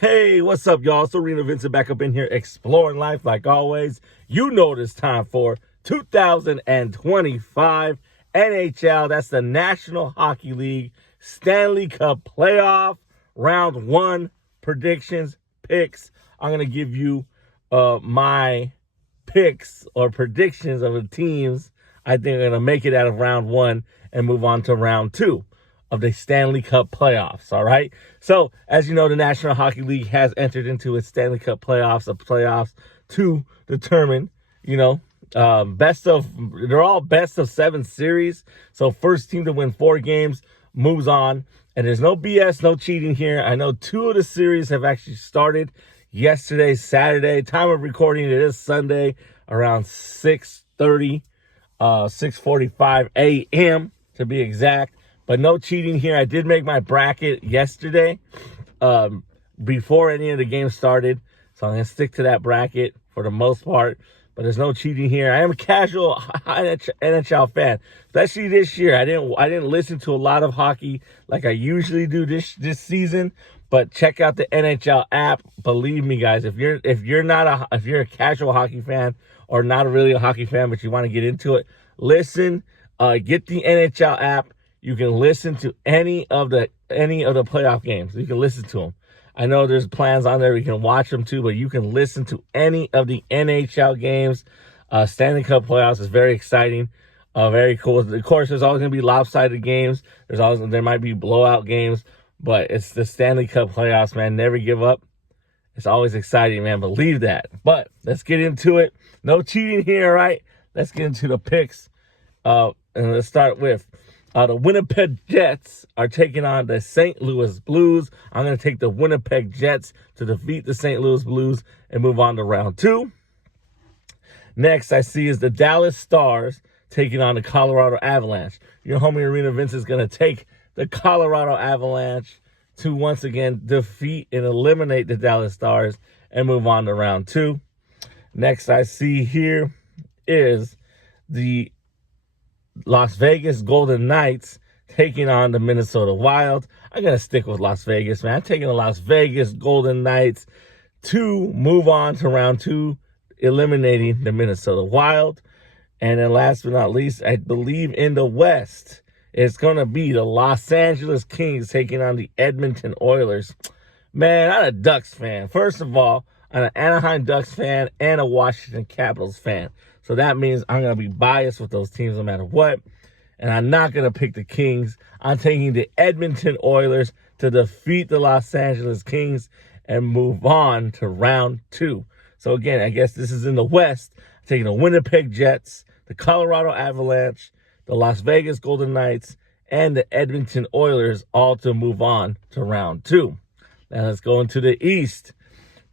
Hey, what's up, y'all? It's Arenavincent back up in here exploring life like always. You know what it's time for 2025 NHL. That's the National Hockey League Stanley Cup Playoff Round 1 predictions, picks. I'm going to give you my picks or predictions of the teams I think are going to make it out of Round 1 and move on to Round 2 of the Stanley Cup playoffs, all right? So, as you know, the National Hockey League has entered into its Stanley Cup playoffs to determine, they're all best of 7 series. So, first team to win 4 games moves on. And there's no BS, no cheating here. I know 2 of the series have actually started yesterday, Saturday. Time of recording, it is Sunday around 6:45 a.m. to be exact. But no cheating here. I did make my bracket yesterday before any of the games started. So I'm going to stick to that bracket for the most part. But there's no cheating here. I am a casual NHL fan, especially this year. I didn't listen to a lot of hockey like I usually do this season. But check out the NHL app. Believe me, guys, if you're a casual hockey fan or not really a hockey fan, but you want to get into it, listen. Get the NHL app. You can listen to any of the playoff games. You can listen to them. I know there's plans on there. You can watch them too, but you can listen to any of the NHL games. Stanley Cup playoffs is very exciting, very cool. Of course, there's always going to be lopsided games. There might be blowout games, but it's the Stanley Cup playoffs, man. Never give up. It's always exciting, man. Believe that. But let's get into it. No cheating here, all right? Let's get into the picks. And let's start with the Winnipeg Jets are taking on the St. Louis Blues. I'm going to take the Winnipeg Jets to defeat the St. Louis Blues and move on to round 2. Next, I see is the Dallas Stars taking on the Colorado Avalanche. Your homie Arenavincent is going to take the Colorado Avalanche to once again defeat and eliminate the Dallas Stars and move on to round 2. Next, I see here is the Las Vegas Golden Knights taking on the Minnesota Wild. I'm going to stick with Las Vegas, man. I'm taking the Las Vegas Golden Knights to move on to round 2, eliminating the Minnesota Wild. And then last but not least, I believe in the West, it's going to be the Los Angeles Kings taking on the Edmonton Oilers. Man, I'm a Ducks fan. First of all, I'm an Anaheim Ducks fan and a Washington Capitals fan. So that means I'm going to be biased with those teams no matter what. And I'm not going to pick the Kings. I'm taking the Edmonton Oilers to defeat the Los Angeles Kings and move on to round 2. So again, I guess this is in the West. I'm taking the Winnipeg Jets, the Colorado Avalanche, the Las Vegas Golden Knights, and the Edmonton Oilers all to move on to round 2. Now let's go into the East.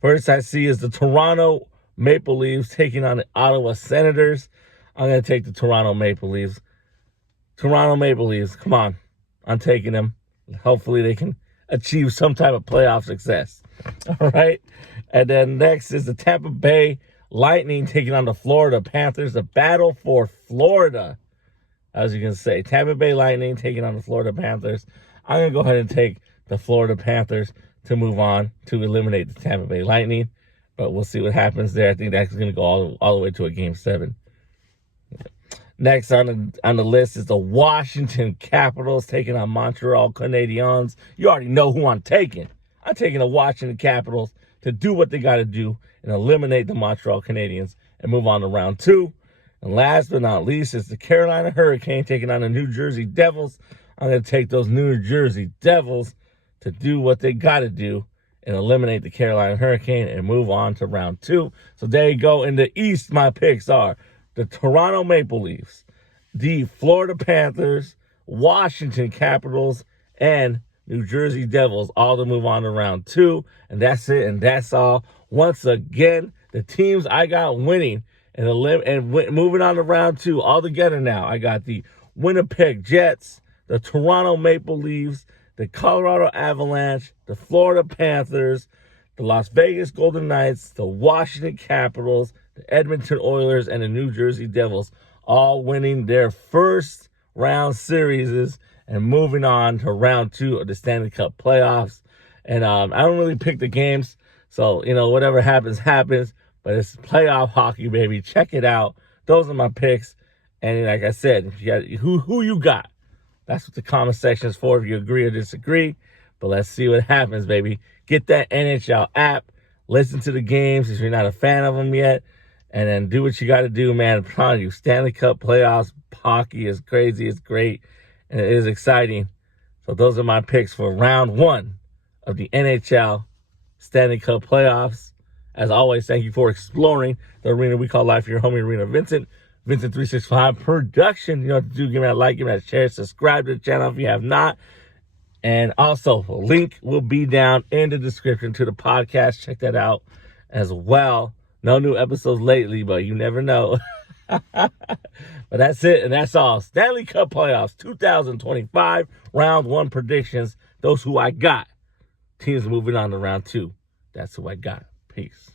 First I see is the Toronto Maple Leafs taking on the Ottawa Senators. I'm going to take the Toronto Maple Leafs. Toronto Maple Leafs, come on. I'm taking them. Hopefully they can achieve some type of playoff success. All right. And then next is the Tampa Bay Lightning taking on the Florida Panthers. The battle for Florida, as you can say. Tampa Bay Lightning taking on the Florida Panthers. I'm going to go ahead and take the Florida Panthers to move on to eliminate the Tampa Bay Lightning. But we'll see what happens there. I think that's going to go all the way to a Game 7. Next on the list is the Washington Capitals taking on Montreal Canadiens. You already know who I'm taking. I'm taking the Washington Capitals to do what they got to do and eliminate the Montreal Canadiens and move on to round 2. And last but not least is the Carolina Hurricane taking on the New Jersey Devils. I'm going to take those New Jersey Devils to do what they got to do and eliminate the Carolina Hurricane and move on to round 2. So there you go. In the East, my picks are the Toronto Maple Leafs, the Florida Panthers, Washington Capitals, and New Jersey Devils, all to move on to round 2. And that's it, and that's all. Once again, the teams I got winning and moving on to round 2 all together now. I got the Winnipeg Jets, the Toronto Maple Leafs, the Colorado Avalanche, the Florida Panthers, the Las Vegas Golden Knights, the Washington Capitals, the Edmonton Oilers, and the New Jersey Devils, all winning their first round series and moving on to round 2 of the Stanley Cup playoffs. And I don't really pick the games. So, whatever happens, happens. But it's playoff hockey, baby. Check it out. Those are my picks. And like I said, if you got, who you got? That's what the comment section is for, if you agree or disagree. But let's see what happens, baby. Get that NHL app. Listen to the games if you're not a fan of them yet. And then do what you got to do, man. I'm telling you, Stanley Cup playoffs, hockey is crazy. It's great. And it is exciting. So those are my picks for round 1 of the NHL Stanley Cup playoffs. As always, thank you for exploring the arena we call life. Your homie, Arenavincent. Vincent 365 production. You know what to do. Give me that like, give me that share, subscribe to the channel if you have not. And also, a link will be down in the description to the podcast. Check that out as well. No new episodes lately, but you never know. But that's it, and that's all. Stanley Cup playoffs 2025, round 1 predictions. Those who I got. Teams moving on to round 2. That's who I got. Peace.